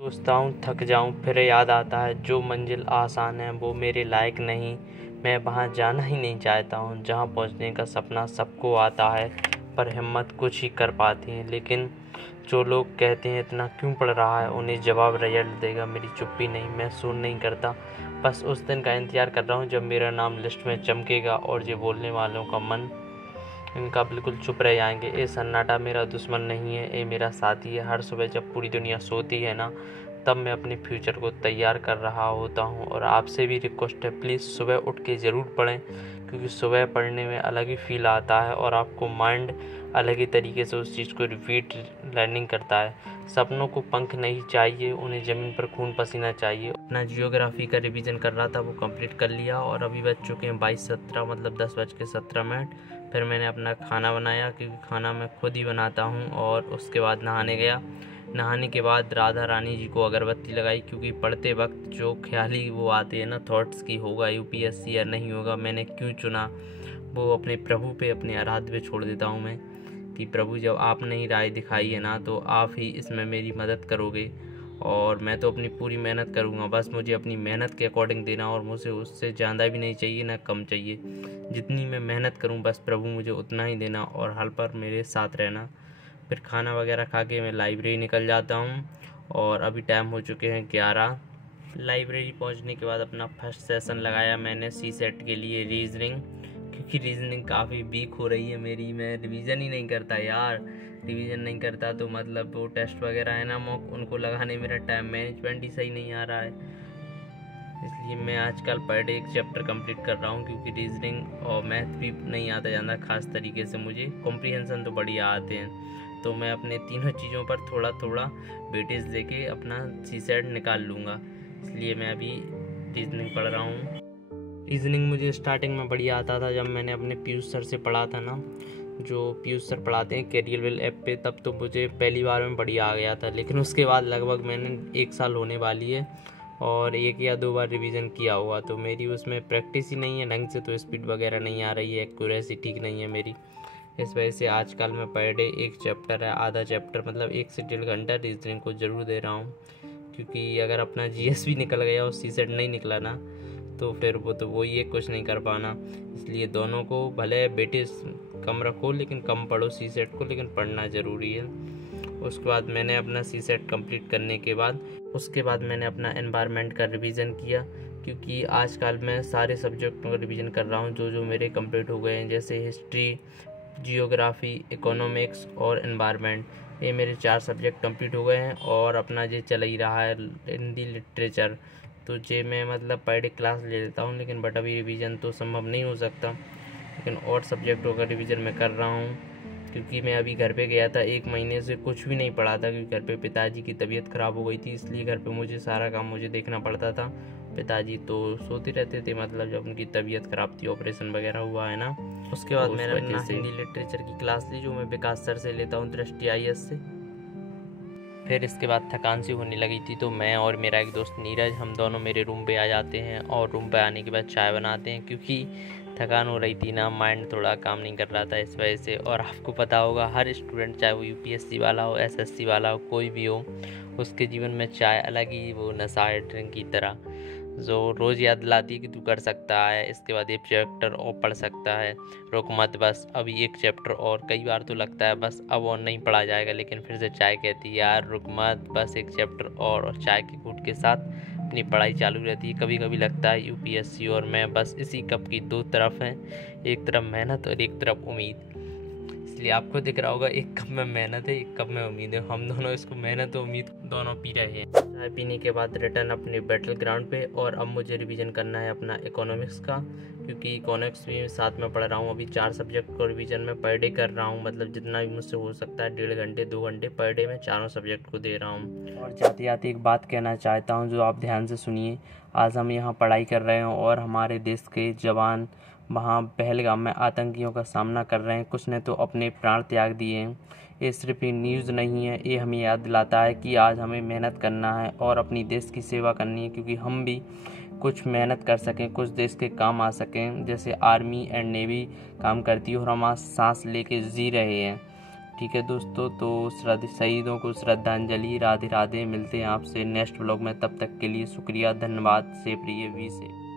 सोचता हूँ थक जाऊँ, फिर याद आता है जो मंजिल आसान है वो मेरे लायक नहीं। मैं वहाँ जाना ही नहीं चाहता हूँ जहाँ पहुँचने का सपना सबको आता है, पर हिम्मत कुछ ही कर पाती है। लेकिन जो लोग कहते हैं इतना क्यों पढ़ रहा है, उन्हें जवाब रिजल्ट देगा। मेरी चुप्पी नहीं, मैं सुन नहीं करता, बस उस दिन का इंतज़ार कर रहा हूँ जब मेरा नाम लिस्ट में चमकेगा और ये बोलने वालों का मन इनका बिल्कुल चुप रह जाएंगे। ये सन्नाटा मेरा दुश्मन नहीं है, ये मेरा साथी है। हर सुबह जब पूरी दुनिया सोती है ना, तब मैं अपने फ्यूचर को तैयार कर रहा होता हूँ। और आपसे भी रिक्वेस्ट है, प्लीज़ सुबह उठ के ज़रूर पढ़ें, क्योंकि सुबह पढ़ने में अलग ही फील आता है और आपको माइंड अलग ही तरीके से उस चीज़ को रिपीट लर्निंग करता है। सपनों को पंख नहीं चाहिए, उन्हें ज़मीन पर खून पसीना चाहिए। अपना जियोग्राफी का रिवीजन कर रहा था, वो कंप्लीट कर लिया और अभी बज चुके हैं 22:17, मतलब 10:17। फिर मैंने अपना खाना बनाया, क्योंकि खाना मैं खुद ही बनाता हूँ। और उसके बाद नहाने गया। नहाने के बाद राधा रानी जी को अगरबत्ती लगाई, क्योंकि पढ़ते वक्त जो ख्याली वो आते हैं ना थॉट्स की, होगा यूपीएससी या नहीं होगा, मैंने क्यों चुना, वो अपने प्रभु पे, अपने आराध्य पे छोड़ देता हूँ मैं, कि प्रभु जब आपने ही राय दिखाई है ना, तो आप ही इसमें मेरी मदद करोगे। और मैं तो अपनी पूरी मेहनत करूँगा, बस मुझे अपनी मेहनत के अकॉर्डिंग देना, और मुझे उससे ज़्यादा भी नहीं चाहिए ना कम चाहिए। जितनी मैं मेहनत करूँ बस प्रभु मुझे उतना ही देना और हल पर मेरे साथ रहना। फिर खाना वगैरह खा के मैं लाइब्रेरी निकल जाता हूँ और अभी टाइम हो चुके हैं 11। लाइब्रेरी पहुँचने के बाद अपना फर्स्ट सेशन लगाया मैंने सी सेट के लिए रीजनिंग, क्योंकि रीजनिंग काफ़ी वीक हो रही है मेरी। मैं रिवीजन ही नहीं करता यार, रिवीजन नहीं करता तो मतलब वो टेस्ट वगैरह है ना मॉक, उनको लगाने मेरा टाइम मैनेजमेंट ही सही नहीं आ रहा है। इसलिए मैं आजकल पर डे एक चैप्टर कंप्लीट कर रहा हूँ, क्योंकि रीजनिंग और मैथ भी नहीं आता जाना खास तरीके से, मुझे कॉम्प्रिहेंशन तो बढ़िया आते हैं। तो मैं अपने तीनों चीज़ों पर थोड़ा थोड़ा वेटेज देके अपना सी सेट निकाल लूँगा। इसलिए मैं अभी रीजनिंग पढ़ रहा हूँ। रीजनिंग मुझे स्टार्टिंग में बढ़िया आता था, जब मैंने अपने पीयूष सर से पढ़ा था ना, जो पीयूष सर पढ़ाते हैं कैरियरवेल ऐप पे, तब तो मुझे पहली बार में बढ़िया आ गया था। लेकिन उसके बाद लगभग मैंने 1 साल होने वाली है और 1 या 2 बार रिवीजन किया हुआ, तो मेरी उसमें प्रैक्टिस ही नहीं है ढंग से, तो स्पीड वगैरह नहीं आ रही है, एक्यूरेसी ठीक नहीं है मेरी। इस वजह से आजकल मैं पर डे एक चैप्टर है, आधा चैप्टर, मतलब 1 से 1.5 घंटा रीजनिंग को ज़रूर दे रहा हूँ। क्योंकि अगर अपना जीएस भी निकल गया और सी सेट नहीं निकला ना, तो फिर वो तो वही है, कुछ नहीं कर पाना। इसलिए दोनों को भले वेटेज कम रखो, लेकिन कम पढ़ो सी सेट को, लेकिन पढ़ना ज़रूरी है। उसके बाद मैंने अपना सी सेट कम्प्लीट करने के बाद मैंने अपना एनवायरनमेंट का रिवीजन किया, क्योंकि आजकल मैं सारे सब्जेक्टों का रिवीजन कर रहा हूँ जो मेरे कंप्लीट हो गए हैं, जैसे हिस्ट्री, जियोग्राफी, इकोनॉमिक्स और एनवायरनमेंट। ये मेरे 4 सब्जेक्ट कंप्लीट हो गए हैं। और अपना ये चल ही रहा है हिंदी लिटरेचर, तो जे मैं मतलब पर डे क्लास ले लेता हूँ, लेकिन बट अभी रिवीजन तो संभव नहीं हो सकता। लेकिन और सब्जेक्टों का रिवीजन मैं कर रहा हूँ, क्योंकि मैं अभी घर पे गया था, 1 महीने से कुछ भी नहीं पढ़ा था, क्योंकि घर पे पिताजी की तबीयत ख़राब हो गई थी, इसलिए घर पे मुझे सारा काम मुझे देखना पड़ता था। पिताजी तो सोते रहते थे, मतलब जब उनकी तबीयत ख़राब थी, ऑपरेशन वगैरह हुआ है ना। उसके बाद मैंने अपना हिंदी लिटरेचर की क्लास ली, जो मैं विकास सर से लेता हूँ, दृष्टि IAS से। फिर इसके बाद थकान सी होने लगी थी, तो मैं और मेरा एक दोस्त नीरज, हम दोनों मेरे रूम पे आ जाते हैं और रूम पे आने के बाद चाय बनाते हैं, क्योंकि थकान हो रही थी ना, माइंड थोड़ा काम नहीं कर रहा था इस वजह से। और आपको पता होगा हर स्टूडेंट, चाहे वो UPSC वाला हो, SSC वाला हो, कोई भी हो, उसके जीवन में चाय अलग ही वो नशा है, ड्रिंक की तरह, जो रोज़ याद दिलाती है कि तू कर सकता है, इसके बाद 1 चैप्टर और पढ़ सकता है, रुक मत, बस अभी 1 चैप्टर और। कई बार तो लगता है बस अब और नहीं पढ़ा जाएगा, लेकिन फिर से चाय कहती है यार रुक मत, बस 1 चैप्टर और चाय के घूंट के साथ अपनी पढ़ाई चालू रहती है। कभी कभी लगता है UPSC और मैं बस इसी कप की 2 तरफ हैं, एक तरफ मेहनत और एक तरफ उम्मीद। इसलिए आपको दिख रहा होगा, एक कप में मेहनत है, एक कप में उम्मीद है, हम दोनों इसको मेहनत और उम्मीद दोनों पी रहे हैं। चाय पीने के बाद रिटर्न अपने बैटल ग्राउंड पे, और अब मुझे रिवीजन करना है अपना इकोनॉमिक्स का, क्योंकि इकोनॉमिक्स भी साथ में पढ़ रहा हूँ। अभी 4 सब्जेक्ट को रिवीजन में पर डे कर रहा हूँ, मतलब जितना भी मुझसे हो सकता है, 1.5 घंटे 2 घंटे पर डे में चारों सब्जेक्ट को दे रहा हूँ। और जाते जाते एक बात कहना चाहता हूँ, जो आप ध्यान से सुनिए। आज हम यहाँ पढ़ाई कर रहे हैं और हमारे देश के जवान वहाँ पहलगाम में आतंकियों का सामना कर रहे हैं, कुछ ने तो अपने प्राण त्याग दिए हैं। ये सिर्फ ये न्यूज़ नहीं है, ये हमें याद दिलाता है कि आज हमें मेहनत करना है और अपनी देश की सेवा करनी है, क्योंकि हम भी कुछ मेहनत कर सकें, कुछ देश के काम आ सकें, जैसे आर्मी एंड नेवी काम करती है और हम आज सांस लेके जी रहे हैं। ठीक है दोस्तों, तो शहीदों को श्रद्धांजलि। राधे राधे। मिलते हैं आपसे नेक्स्ट व्लॉग में, तब तक के लिए शुक्रिया, धन्यवाद से प्रिय वी से।